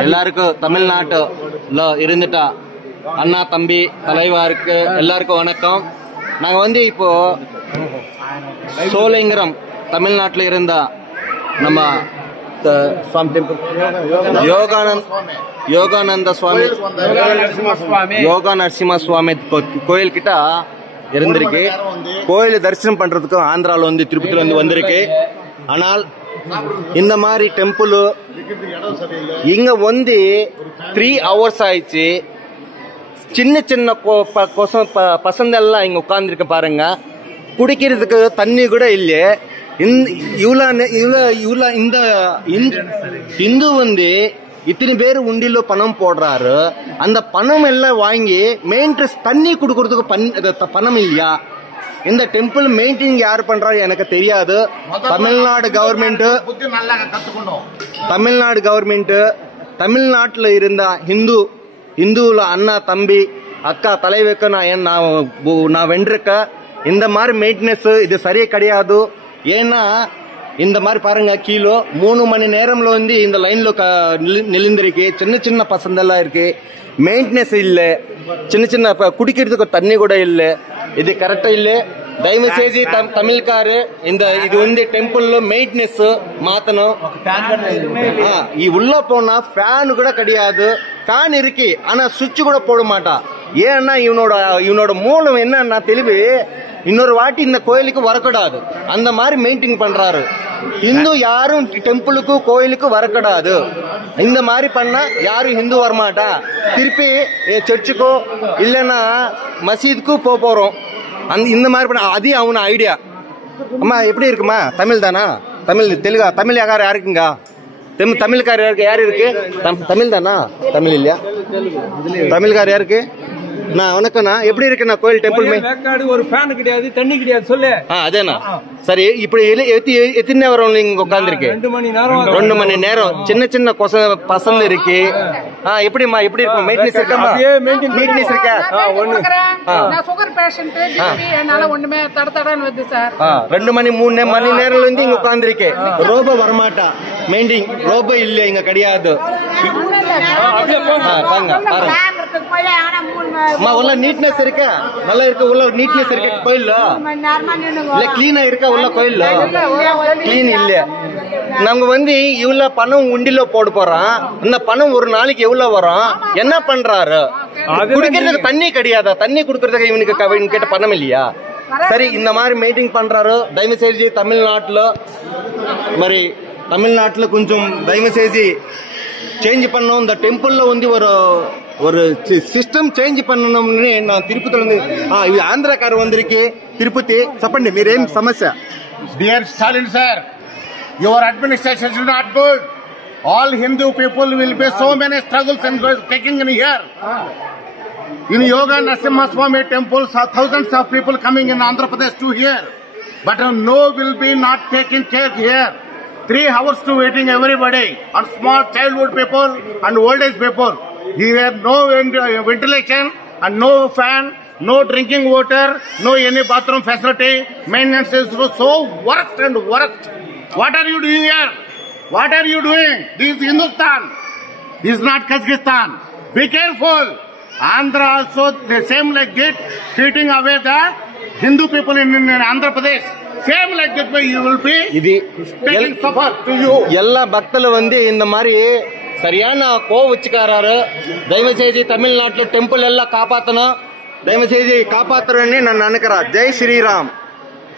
எல்லாருக்கும் தமிழ்நாட்டுல இருந்துட்டா அண்ணா தம்பி தலைவருக்கு எல்லாருக்கும் வணக்கம். நாங்க வந்து இப்போ சோலைங்கரம் தமிழ்நாட்டில் இருந்த நம்ம சுவாமி டெம்பிள் யோகானந்த சுவாமி யோகா நரசிம்ம சுவாமி கோயில் கிட்ட இருந்திருக்கு. கோயில் தரிசனம் பண்றதுக்கு ஆந்திரால வந்து திருப்பதியில வந்து வந்திருக்கு. ஆனால் இந்த மாதிரி டெம்பிள் இங்க வந்து 3 hours ஆயிடுச்சு. சின்ன சின்ன பசந்தெல்லாம் இங்க உட்கார்ந்துருக்க பாருங்க. குடிக்கிறதுக்கு தண்ணி கூட இல்லையே. இந்த இந்து வந்து இத்தனை பேர் உண்டில பணம் போடுறாரு. அந்த பணம் எல்லாம் வாங்கி மெயின்டெனன்ஸ் தண்ணி கொடுக்கறதுக்கு பணம் இல்லையா? இந்த டெம்பிள் மெயின்டைன் யார் பண்றாரு எனக்கு தெரியாது. தமிழ்நாடு கவர்மெண்ட் தமிழ்நாட்டில் இருந்த இந்துல அண்ணா தம்பி அக்கா தலைவருக்கு நான் வென்றிருக்க. இந்த மாதிரி மெயின்டெனன்ஸ் இது சரியே கிடையாது. ஏன்னா இந்த மாதிரி பாருங்க, கீழே 3 மணி நேரம்ல வந்து இந்த லைன்ல நிலிந்திருக்கு. சின்ன சின்ன பசந்தெல்லாம் இருக்கு. மெயின்டெனன்ஸ் இல்ல. சின்ன குடிக்கிறதுக்கு தண்ணி கூட இல்ல. இது கரெக்டா இல்ல. தயவு செஞ்சு தமிழ்காரு இது வந்து டெம்பிள்ல மெயின்டெனன்ஸ் மாத்தணும். உள்ள போனா ஃபேன் கூட கிடையாது. ஃபேன் இருக்கு, ஆனா சுவிட்ச் கூட போட மாட்டா. ஏன்னா இவனோட மூலம் என்னன்னா தெளிவு, இன்னொரு வாட்டி இந்த கோயிலுக்கு வரக்கூடாது. அந்த மாதிரி மெயின்டைன் பண்றாரு. இந்து யாரும் டெம்பிளுக்கு கோயிலுக்கு வரக்கூடாது. இந்த மாதிரி பண்ணா யாரும் இந்து வரமாட்டா. திருப்பி சர்ச்சுக்கோ இல்லைன்னா மசீதுக்கு போறோம். இந்த மாதிரி பண்ண அது அவன ஐடியா. அம்மா எப்படி இருக்குமா? தமிழ் தானா? தெலுங்கா? தமிழ் யாரு இருக்குங்க? தமிழ்கார யாரு இருக்கு? தமிழ் தானா? தமிழ் இல்லையா? தமிழ்கார யாருக்கு? நான் வணக்கம்ண்ணா. எப்படி இருக்குண்ணா கோயில் டெம்பிள்? ஒரு ஃபேன் கிடையாது, தண்ணி கிடையாது. சொல்லு. அதேண்ணா. சரி, இப்படி எத்தனை நேரம் நீங்க உட்கார்ந்துருக்கு? 2 மணி நேரம். சின்ன பசங்க இருக்கு. எப்படிமா எப்படி இருக்கும்? மெயின்டெனன்ஸ் இருக்காமா? மெயின்டெனன்ஸ் இருக்கா? நான் சுகர் பேஷண்ட், என்னால ஒண்ணுமே தடதடன்னு வருது சார். 2 மணி 3 மணி நேரம்ல இருந்து இங்க உட்கார்ந்துருக்கு. ரோபோ வரமாட்டா. மெயின்டைன் ரோபோ இல்ல இங்க கிடையாது. உள்ள நீட்னஸ் இருக்கா? நல்லா இருக்கு. உள்ள நீட்னஸ் இருக்கு கோயில்ல? இல்ல கிளீனா இருக்கா உள்ள கோயில்ல? கிளீன் இல்ல. நாங்க வந்து இவ்வளவு பணம் உண்டில போட போறோம். இந்த பணம் ஒரு நாளைக்கு எவ்வளவு வரும்? என்ன பண்றாரு? குடிக்கிறதுக்கு தண்ணி கிடையாதா? தண்ணி குடுக்கறதுக்கு இவனுக்கு கேட்ட பணம் இல்லையா? சரி, இந்த மாதிரி மெயின்டைன் பண்றாரு. தயவு செஞ்சு தமிழ்நாட்டுல கொஞ்சம் தயவு செஞ்சு சேஞ்ச் பண்ணணும். இந்த டெம்பிள்ல வந்து ஒரு சிஸ்டம் சேஞ்ச் பண்ணணும்னு நான் திருப்பதில வந்து ஆந்திராக்கார வந்திருக்கு. திருப்பதி చెప్పండి మీరేం సమస్య? Dear Stalin sir, your administration is not good. All Hindu people will be so many struggles and taking in here. In Yoga Narasimha Swami temple, thousands of people coming in Andhra Pradesh to here, but no will be not taking care here. 3 hours to waiting everybody, and small childhood people and old age people. Here no ventilation and no fan, no drinking water, no any bathroom facility. Maintenance is so worst and worst. What are you doing here? What are you doing? This is Hindustan. This is not Kazakhstan. Be careful. Andhra also the same like that, treating away the Hindu people in Andhra Pradesh. Same like that way you will be taking suffer to you. எல்லா பக்தர்கள் வந்து இந்த மாதிரி சரியான கோவச்சுக்காரரு. தயவு செய்து தமிழ்நாட்டுல temple எல்லாம் காப்பாத்தணும். தயவு செய்து காப்பாத்துறேன்னு நான் நினைக்கிறேன். ஜெய் ஸ்ரீராம்.